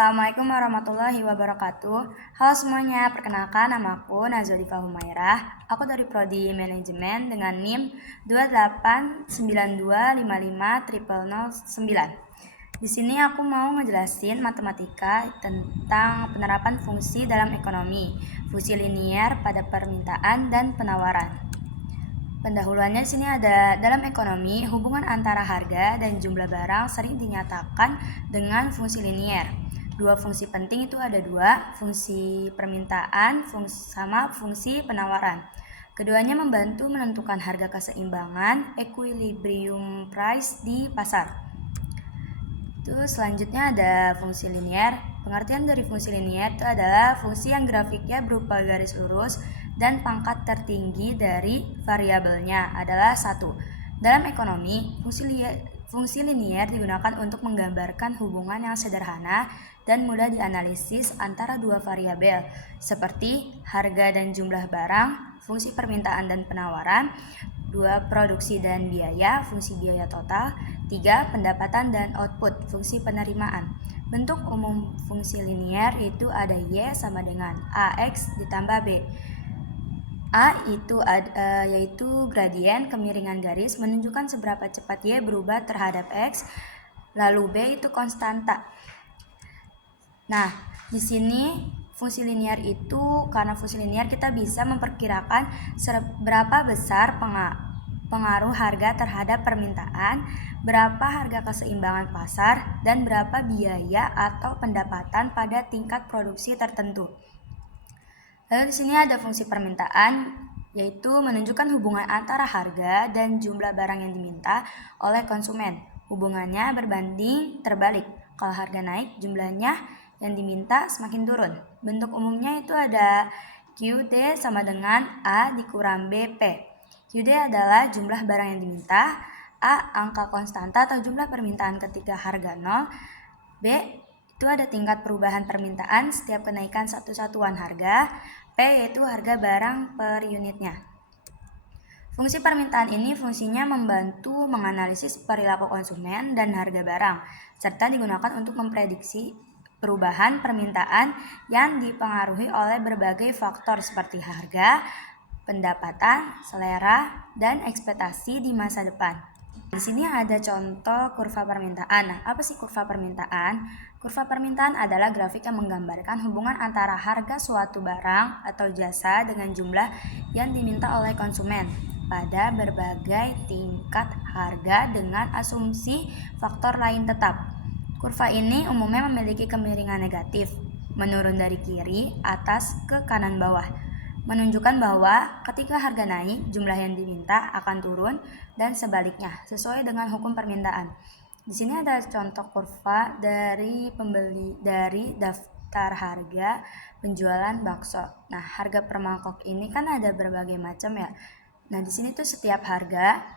Assalamualaikum warahmatullahi wabarakatuh. Halo semuanya, perkenalkan namaku Nazulifah Humairah. Aku dari Prodi Manajemen dengan NIM 289255009. Di sini aku mau ngejelasin matematika tentang penerapan fungsi dalam ekonomi, fungsi linier pada permintaan dan penawaran. Pendahuluannya di sini ada dalam ekonomi, hubungan antara harga dan jumlah barang sering dinyatakan dengan fungsi linier. Dua fungsi penting itu ada dua, fungsi permintaan sama fungsi penawaran. Keduanya membantu menentukan harga keseimbangan, equilibrium price di pasar. Selanjutnya ada fungsi linier. Pengertian dari fungsi linier itu adalah fungsi yang grafiknya berupa garis lurus dan pangkat tertinggi dari variabelnya adalah 1. Dalam ekonomi, fungsi linier digunakan untuk menggambarkan hubungan yang sederhana dan mudah dianalisis antara dua variabel seperti harga dan jumlah barang, fungsi permintaan dan penawaran, 2. Produksi dan biaya, fungsi biaya total. 3. Pendapatan dan output, fungsi penerimaan. Bentuk umum fungsi linier itu ada Y sama dengan AX ditambah B. A itu yaitu gradien kemiringan garis menunjukkan seberapa cepat Y berubah terhadap X, lalu B itu konstanta. Nah, di sini fungsi linier itu, karena fungsi linier kita bisa memperkirakan seberapa besar pengaruh harga terhadap permintaan, berapa harga keseimbangan pasar, dan berapa biaya atau pendapatan pada tingkat produksi tertentu. Lalu di sini ada fungsi permintaan, yaitu menunjukkan hubungan antara harga dan jumlah barang yang diminta oleh konsumen. Hubungannya berbanding terbalik. Kalau harga naik, jumlahnya yang diminta semakin turun. Bentuk umumnya itu ada QD sama dengan A dikurang BP. QD adalah jumlah barang yang diminta, A angka konstanta atau jumlah permintaan ketika harga 0, B itu ada tingkat perubahan permintaan setiap kenaikan satu satuan harga, P yaitu harga barang per unitnya. Fungsi permintaan ini fungsinya membantu menganalisis perilaku konsumen dan harga barang, serta digunakan untuk memprediksi perubahan permintaan yang dipengaruhi oleh berbagai faktor seperti harga, pendapatan, selera, dan ekspektasi di masa depan. Di sini ada contoh kurva permintaan. Nah, apa sih kurva permintaan? Kurva permintaan adalah grafik yang menggambarkan hubungan antara harga suatu barang atau jasa dengan jumlah yang diminta oleh konsumen pada berbagai tingkat harga dengan asumsi faktor lain tetap. Kurva ini umumnya memiliki kemiringan negatif, menurun dari kiri atas ke kanan bawah, menunjukkan bahwa ketika harga naik, jumlah yang diminta akan turun dan sebaliknya, sesuai dengan hukum permintaan. Di sini ada contoh kurva dari daftar harga penjualan bakso. Nah, harga per mangkok ini kan ada berbagai macam ya. Nah, di sini tuh setiap harga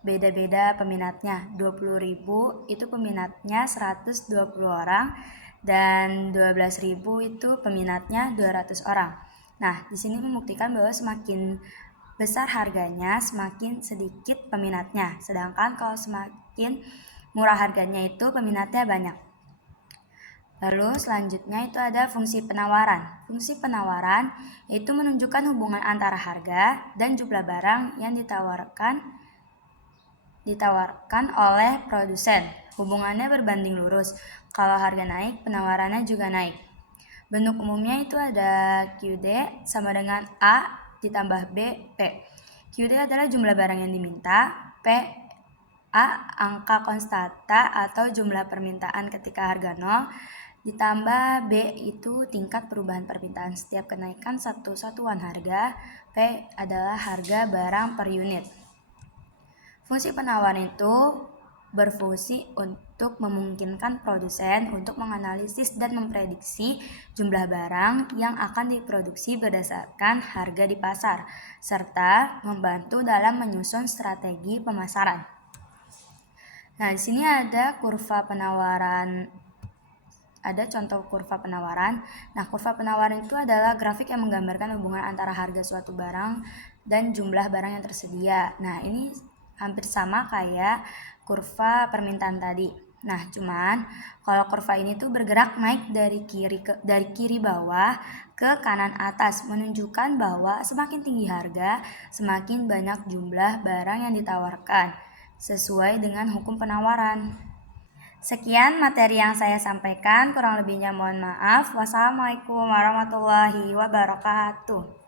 beda-beda peminatnya. 20.000 itu peminatnya 120 orang dan 12.000 itu peminatnya 200 orang. Nah, di sini membuktikan bahwa semakin besar harganya, semakin sedikit peminatnya. Sedangkan kalau semakin murah harganya itu peminatnya banyak. Lalu selanjutnya itu ada fungsi penawaran. Fungsi penawaran yaitu menunjukkan hubungan antara harga dan jumlah barang yang ditawarkan oleh produsen. Hubungannya berbanding lurus. Kalau harga naik, penawarannya juga naik. Bentuk umumnya itu ada QD sama dengan A ditambah B, P. QD adalah jumlah barang yang diminta, P A angka konstanta atau jumlah permintaan ketika harga 0, ditambah B itu tingkat perubahan permintaan setiap kenaikan satu satuan harga, P adalah harga barang per unit. Fungsi penawaran itu berfungsi untuk memungkinkan produsen untuk menganalisis dan memprediksi jumlah barang yang akan diproduksi berdasarkan harga di pasar, serta membantu dalam menyusun strategi pemasaran. Nah, di sini ada kurva penawaran. Ada contoh kurva penawaran. Nah, kurva penawaran itu adalah grafik yang menggambarkan hubungan antara harga suatu barang dan jumlah barang yang tersedia. Nah, ini hampir sama kayak kurva permintaan tadi. Nah, cuman kalau kurva ini tuh bergerak naik dari kiri bawah ke kanan atas, menunjukkan bahwa semakin tinggi harga, semakin banyak jumlah barang yang ditawarkan sesuai dengan hukum penawaran. Sekian materi yang saya sampaikan, kurang lebihnya mohon maaf. Wassalamualaikum warahmatullahi wabarakatuh.